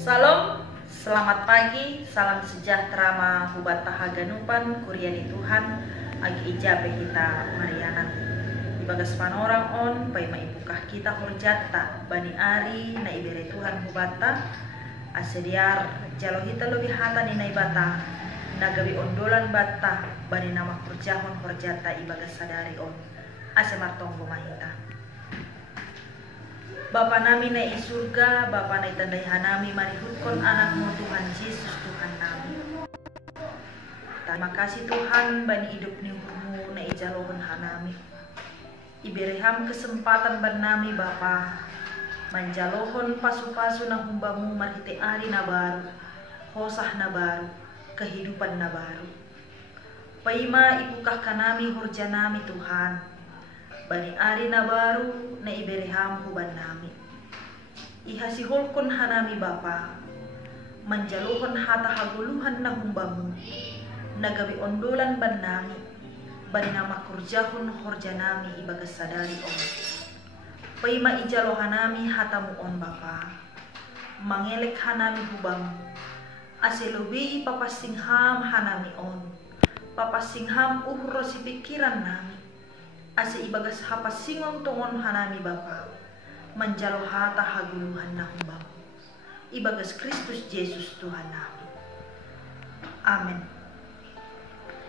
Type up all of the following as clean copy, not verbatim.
Salam, selamat pagi, salam sejahtera mahubat tahaganupan, kuriani Tuhan, agi ijabe kita marianan. Ibagas panorang on, pai maibukah kita horjata, bani ari na ibere Tuhan hubata, asediar jalo hita lebih hata ni naibata, nagabi ondolan bata, bani nama kurjahon horjata ibagas sadari on, ase martonggo mahita. Bapa nami na isurga, Bapa na itandai hanami, marihutkan anakmu Tuhan Yesus Tuhan nami. Terima kasih Tuhan, bani hidup nihumu na ijalohon hanami. Ibereham kesempatan ban nami Bapa, manjalohon pasu-pasu na humbamu marhite ari na baru, hosah na baru, kehidupan na baru. Paima ipukah kanami horja nami Tuhan, bani ari na baru na ibereham huban nami. Ihasihulkon hanami Bapa, manjaluhon hata haguluhan na humbamu, nagabi ondolan ban nami, bani nama kurjahon horja nami ibagas sadari on. Paima ijalo hanami hatamu on Bapa, mangelek hanami hubamu, aselobi papasingham hanami on, papasingham uhro si pikiran nami, ase ibagas hapasingon tongon hanami Bapa, manjalo hata haguluhan na humbamu, ibagas Kristus Yesus Tuhan nami. Amen.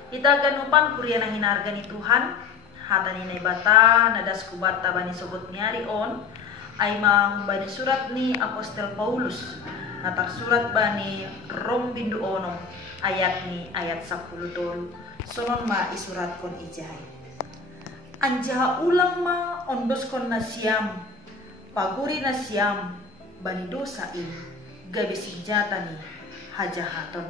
Itaganupan kurian ang hinarga ni Tuhan, hata ni naibata, nadas kubata bani sobot niari on, ay bani surat ni Apostel Paulus, natar surat bani Rom bindu ono, ayat 10 tol, sonon ma isurat kon ijay. Anjaha ulang ma ondos kon na siyam, paguri na siyam, bani dosa in, gabi senjata ni hajahaton.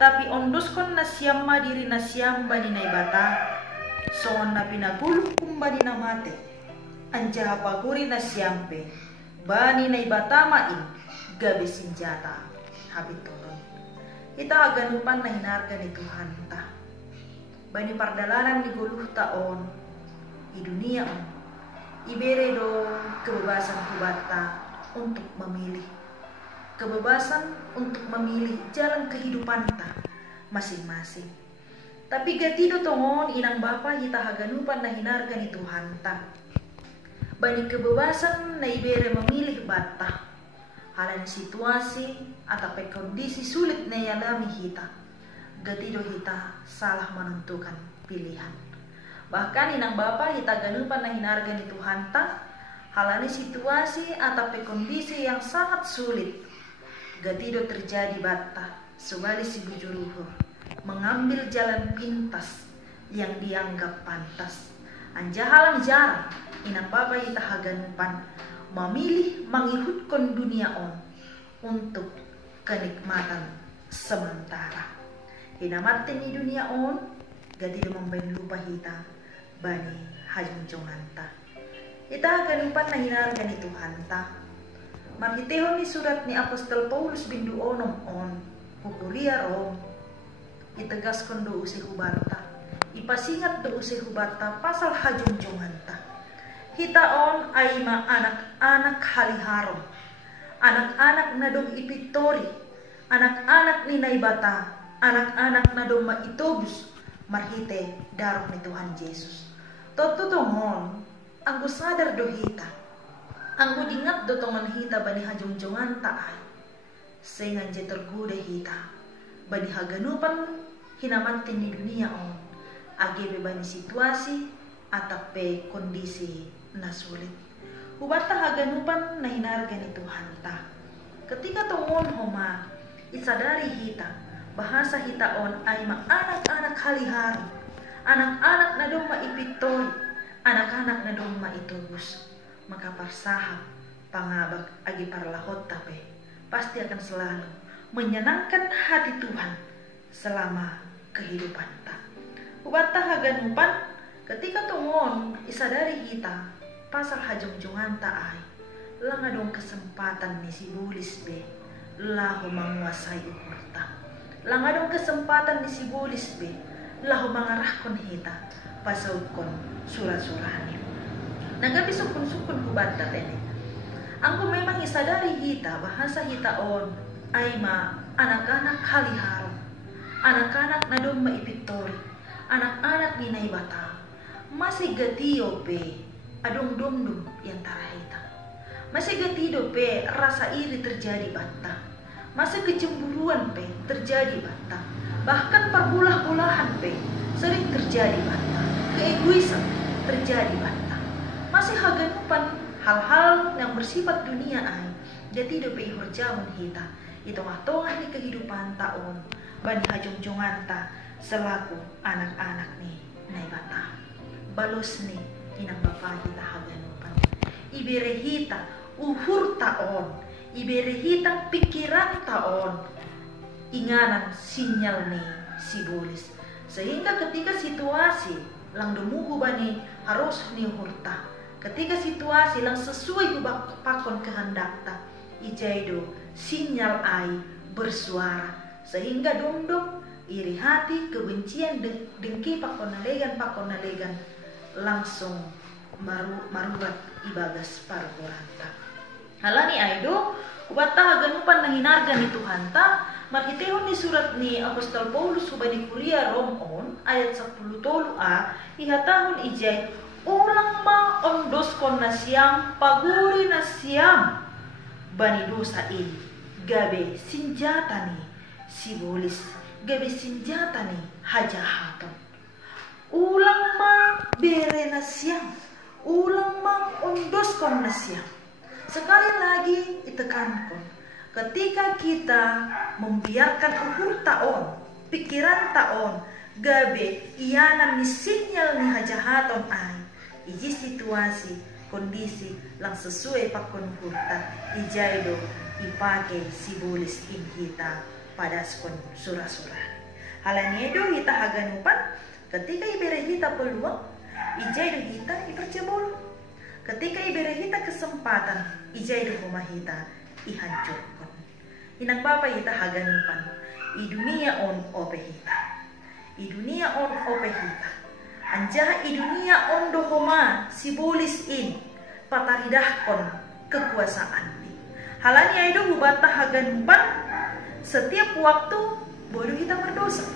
Tapi ondos kon na siyam ma diri na siyam bani naibata, soon na pinagulong kung bani na mate, anjaha paguri na siyampe, bani naibata ma in, gabi senjata, habitoron. Ita aganupan na hinarga ni Tuhan ta, bani pardalanan ni guluh taon, di dunia on, ibere do kebebasan kubata untuk memilih, kebebasan untuk memilih jalan kehidupan ta masing-masing. Tapi gatido tongon inang Bapa hita haganupan na hinarga ni Tuhan ta, bani kebebasan na ibere memilih bata, halan situasi atau kondisi sulit na yalami hita, gatido hita salah menentukan pilihan. Bahkan inang Bapa hita ganupan na hinarga ni Tuhan ta, halani situasi atau kondisi yang sangat sulit, gatido terjadi bata, subali si bujuruhur, mengambil jalan pintas yang dianggap pantas. Anjahalan jarang, inang Bapa hita haganupan, memilih mengikutkan dunia on, untuk kenikmatan sementara. Hinamatin di dunia on, gatido membain lupa hita, bani hajungjonganta. Ita ganupan na hinarga ni Tuhan ta, marhitehon ni surat ni Apostel Paulus bindu onom on, hukuria rom, itegas kon do usi hubata, ipasingat do usi hubata pasal hajungjonganta. Hita on ay anak-anak haliharom, anak-anak na dong ipitori, anak-anak ni naibata, anak-anak na dong maitobus, marhite darok ni Tuhan Yesus. Tototongon, anggo sadar do hita, anggo dingat do tongan hita bani hajungjongan taay, sengan je tergude hita, bani haganupan hinamantin ni dunia on, agebe bani situasi atape kondisi na sulit. Hubata haganupan na hinarga ni Tuhan ta, ketika tongon homa, isadari hita, bahasa hita on ay anak-anak halihari, anak-anak na dong maipitori, anak-anak na dong maitubus, maka parsahap, pangabag agi parlahot tape, pasti akan selalu menyenangkan hati Tuhan selama kehidupan ta. Hubata haganupan, ketika tongon isadari hita, pasal hajungjongan ta ay, lang adong kesempatan ni si bulis be, lahu menguasai ukurta. Lang adong kesempatan ni si bulis be, lahu mangarahkon hita, pasaud kon surat-surani. Nagabi sukun-sukun hubata tene. Angko memang isadari hita bahasa hita on aima anak-anak halihara, anak-anak na domba ipitori, anak-anak ni naibata masih gatiyo pe adong domdom yang tarahita, masih gatido pe rasa iri terjadi bata, masih kecemburuan pe terjadi bata, bahkan perbulah-bulahan pe sering terjadi bata, keegoisan terjadi bata, masih haganupan hal-hal yang bersifat dunia ai jadi dope ihor jamun hita hitung-hitungan di kehidupan taon bani hajong-jongan ta selaku anak-anak nih naibata balus nih inang bapa hita haganupan ibere hita uhur taon ibere hita pikiran taon inganan sinyal nih sibolis sehingga ketika situasi lang dumuhu bani harus nih hurta ketika situasi lang sesuai pakon kehendak ta ijaido sinyal ai bersuara sehingga domdom iri hati kebencian dengki pakon nalegan langsung marubat ibagas pargoranta halani aido ubata haganupan nahinargan ni Tuhan ta marhitehon ni surat ni Apostol Paulus hubani Kuria Romon ayat 10a ihatahon ijay ulang ma ondos kon na siyam paguri na siyam bani dosa ini gabe senjata ni sibolis gabe senjata ni hajahaton ulang ma bere na siyam ulang ma ondos kon na siyam. Sekali lagi itekankan ketika kita membiarkan uhur taon pikiran taon gabe iyanan ni sinyal ni hajahaton ai iji situasi kondisi lang sesuai pakon hurta ijaido ipake sibolis in hita pada skon surah-surah halaniedo hita haganupan ketika ibere hita peluang ijaido hita ipercebol ketika ibere hita kesempatan ijaido rumah hita ihancurkan inang bapa hita haganupan i dunia on ope hita i dunia on ope hita anjah i dunia ondo homa sibolis in pataridahkon kekuasaan ni halani aido hubata haganupan setiap waktu bodoh kita berdosa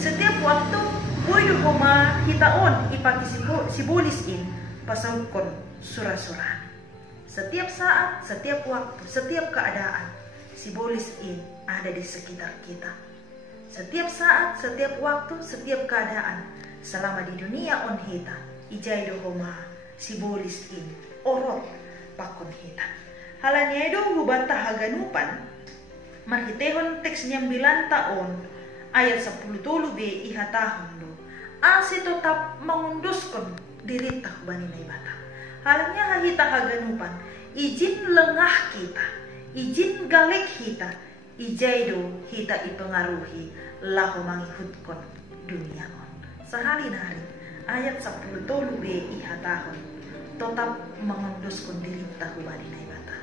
setiap waktu bodoh homa kita on ipaki sibolis in pasaukon surah-surah setiap saat setiap waktu setiap keadaan sibolis in ada di sekitar kita setiap saat setiap waktu setiap keadaan selama di dunia on hita ijaido homa sibolis in orot pakon hita halanya edo hubata haganupan marhitehon teks nyambilan taon ayat 10 b ihatahon do asi tetap mengunduskan diri bani naibata halanya hahita haganupan izin lengah kita izin galek hita ijaido hita ipengaruhi lahu mangihudkon dunia on sahalin hari ayat 10 b ihatahon tetap mengunduskan diri bani naibata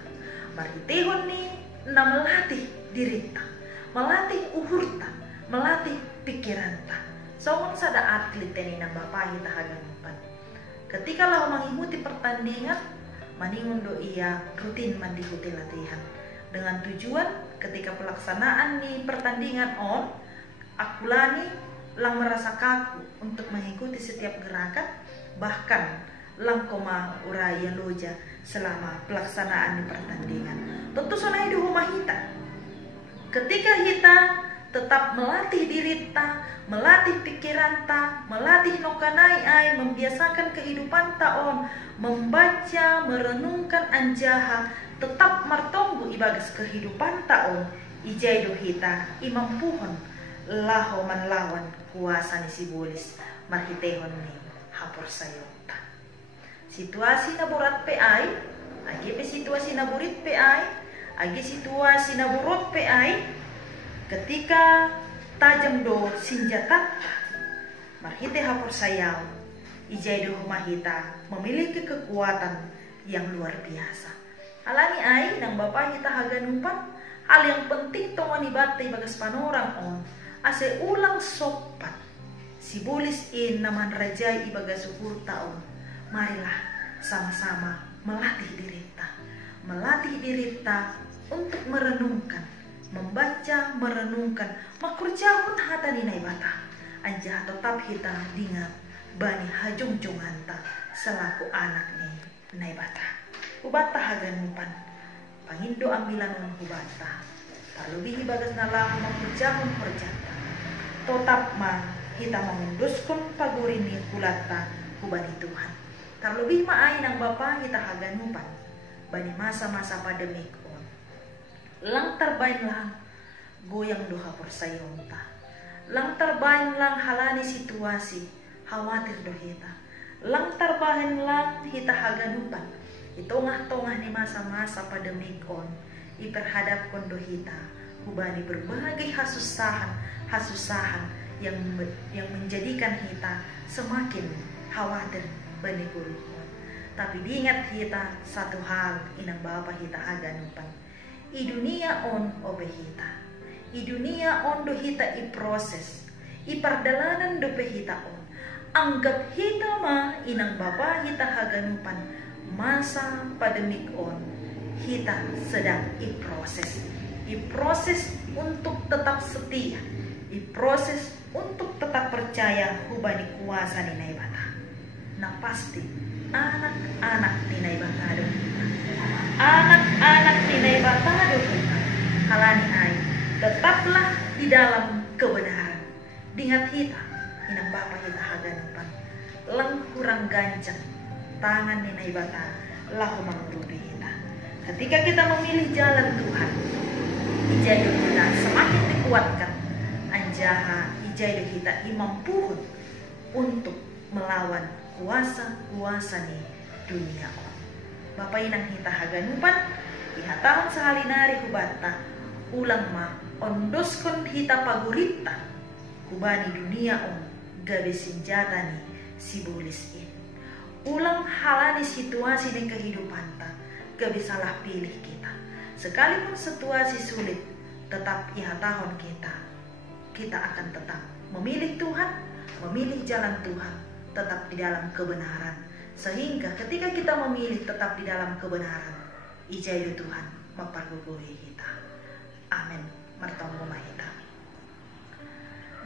marhitehon ni na melatih dirita melatih uhurta melatih pikiranta saun sada atlet ini na bapai tahaganupan ketika lau mengikuti pertandingan maningun do ia rutin mengikuti latihan dengan tujuan ketika pelaksanaan di pertandingan on akulani lang merasa kaku untuk mengikuti setiap gerakan bahkan lang koma uraya loja selama pelaksanaan di pertandingan tentu sonai di rumah hita ketika hita tetap melatih diri ta, melatih pikiran ta, melatih nokanai ai, membiasakan kehidupan taon, membaca, merenungkan anjaha, tetap martonggu ibagas kehidupan taon, ijaido hita, imampuhon, laho manlawan kuasa ni sibolis, marhitehon ni hapor sayota. Situasi na burat pe ai, agi pe situasi na burit pe ai, agi situasi na burot pe ai, ketika tajam do senjata marhite hapor sayaw ijaido humahita memiliki kekuatan yang luar biasa halani ai nang bapa hita haganupan hal yang penting tongon ibate bagas panorang on ase ulang sopat sibolis in naman rajai ibagas suhur taon marilah sama-sama melatih dirita melatih diri ta untuk merenungkan, membaca, merenungkan, makurjahun hata ni naibata. Anja tetap kita dingat bani hajung-jungan ta selaku anak ni naibata. Hubata haganupan, pangindo ambilan hubata. Terlebih bagas nalang makurjahun perjata. Tetap kita mengunduskan pagurini kulata hubani Tuhan. Terlebih maay ng Bapa kita haganupan bani masa-masa pandemik on. Lang terbain lang goyang doha persayon ta. Lang terbain lang halani situasi khawatir dohita. Lang terbain lang kita haganupan itongah-tongah ni masa-masa pandemik on. Iperhadapkan dohita hubani berbagai hasusahan yang menjadikan kita semakin khawatir bani kulukon. Tapi diingat kita satu hal inang Bapa kita haganupan. I dunia on obe kita. I dunia on do kita iproses. I pardalanan do pe kita on. Anggap kita inang Bapa kita haganupan masa pandemik on. Kita sedang iproses. Iproses untuk tetap setia. Iproses untuk tetap percaya hubani kuasa ni naibata. Nah pasti anak-anak ni naibata do kita. Anak-anak ni naibata do kita. Halani ay, tetaplah di dalam kebenaran. Diingat kita, inang Bapa kita haganupan. Lang kurang gancang tangan ni naibata lahu mangrubi kita. Ketika kita memilih jalan Tuhan, ijaido kita semakin dikuatkan. Anjaha ijaido kita imampuhun untuk melawan kuasa-kuasa ni dunia on. Bapa inang kita haganupan, ihatahon sahalinari hubata, ulang ondoskon kita pagurita, hubani dunia on, gabe senjata ni sibulis in. Ulang halani situasi ni kehidupan ta, gabe salah pilih kita. Sekalipun situasi sulit, tetap ihatahon kita akan tetap memilih Tuhan, memilih jalan Tuhan, tetap di dalam kebenaran. Sehingga ketika kita memilih tetap di dalam kebenaran, ijaido Tuhan mempergugui kita. Amin. Martong rumah kita.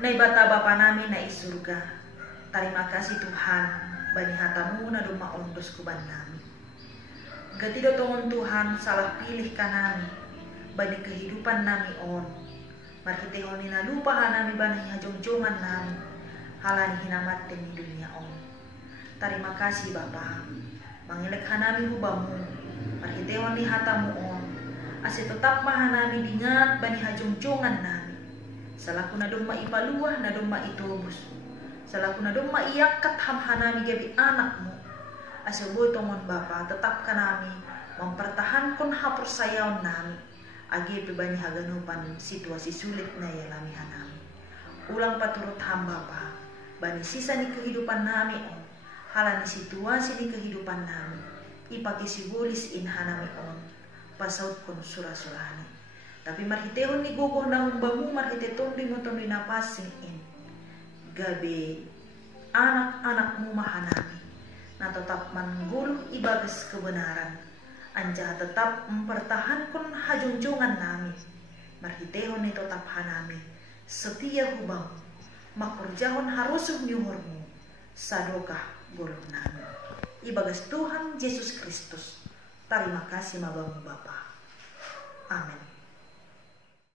Naibata Bapa nami na isurga, terima kasih Tuhan bani hatamu na duma ondos kuban nami. Gatido tongon Tuhan salah pilih kanami bani kehidupan nami on. Marhitehon ni nalupa hanami bani hajong-jongan nami halani hinamaten di dunia on. Terima kasih Bapa, mangilek hanami hubamu, marhitehon ni hatamu on. Ase tetap mahanami dingat bani hajong-jongan nami. Salaku na dong maipaluah na dong maitubos. Salaku na dong maiyakat hamhanami gabi anakmu. Ase botongon Bapa, tetap kanami mempertahankan hapersayaon nami. Agi bani haganupan situasi sulit na yalami hanami. Ulang paturut hamba Bapa, bani sisa ni kehidupan nami on. Halani situasi ni kehidupan nami. Ipaki sibulis in hanami on. Pasaut kon surah-surahani. Tapi marhitehon ni gogoh na humbamu marhiteton di moton di napasing in. Gabi anak-anakmu mahanami. Na tetap mangguluh ibagas kebenaran. Anja tetap mempertahankan hajung-jungan nami. Marhitehon ni tetap hanami. Setia hubang. Makurjahon harusuh nyuhurmu. Sadokah guluh nami. Ibagas Tuhan Yesus Kristus. Terima kasih mabamu Bapa. Amin.